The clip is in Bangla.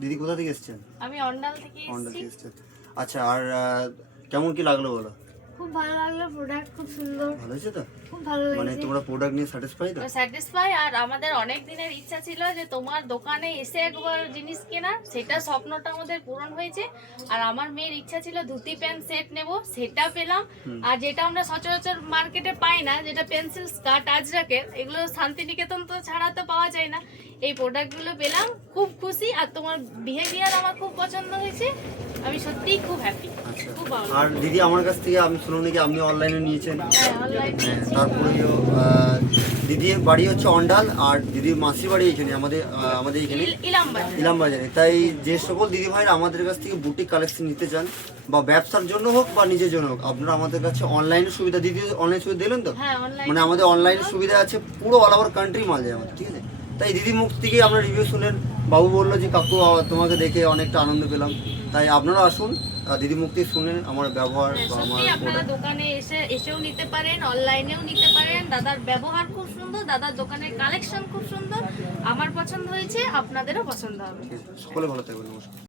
দিদি কোথা থেকে এসেছেন? আমি অন্ডাল থেকে অন্ডাল থেকে এসেছি। এসেছেন। আচ্ছা, আর কেমন কি লাগলো বলো? খুব ভালো লাগলো, প্রোডাক্ট খুব সুন্দর, ভালো হয়েছে তো? খুব ভালো মানে লেগেছে। তোমরা প্রোডাক্ট নিয়ে স্যাটিসফাই তো? স্যাটিসফাই। আর আমাদের অনেক দিনের ইচ্ছা ছিল যে তোমার দোকানে এসে একবার জিনিস কেনা, সেটা স্বপ্নটা আমাদের পূরণ হয়েছে। আর আমার মেয়ের ইচ্ছা ছিল ধুতি প্যান্ট সেট নেব, সেটা পেলাম। আর যেটা আমরা সচরাচর মার্কেটে পাই না, যেটা পেন্সিল স্কার্ট আজরাকের, এগুলো শান্তিনিকেতন তো ছাড়া তো পাওয়া যায় না। এই প্রোডাক্টগুলো পেলাম, খুব খুশি। আর তোমার বিহেভিয়ার আমার খুব পছন্দ হয়েছে, আমি সত্যিই খুব হ্যাপি, আচ্ছা, খুব ভালো। আর দিদি আমার কাছ থেকে আমি শুনলাম নাকি আপনি অনলাইনে নিয়েছেন? হ্যাঁ, অনলাইন নিয়েছি। তারপরে দিদির বাড়ি হচ্ছে অন্ডাল, আর দিদির মাসির বাড়ি এখানে আমাদের এখানে ইলামবাজার। ইলামবাজারে। তাই যে সকল দিদি ভাইরা আমাদের কাছ থেকে বুটিক কালেকশন নিতে চান, বা ব্যবসার জন্য হোক বা নিজের জন্য হোক, আপনারা আমাদের কাছে অনলাইনের সুবিধা, দিদি অনলাইন সুবিধা দিলেন তো? হ্যাঁ, অনলাইন। মানে আমাদের অনলাইনের সুবিধা আছে, পুরো অল ওভার কান্ট্রি মাল যায় আমাদের, ঠিক আছে? তাই দিদির মুখ থেকে আমরা রিভিউ শুনেন, বাবু বললো যে কাকু তোমাকে দেখে অনেকটা আনন্দ পেলাম। তাই আপনারা আসুন, দিদির মুখ থেকে শুনেন আমার ব্যবহার বা আমার সত্যি আপনারা product। দোকানে এসেও নিতে পারেন, অনলাইনেও নিতে পারেন। দাদার ব্যবহার খুব সুন্দর, দাদার দোকানের কালেকশন খুব সুন্দর, আমার পছন্দ হয়েছে, আপনাদেরও পছন্দ হবে। সকলে ভালো থাকবেন, নমস্কার।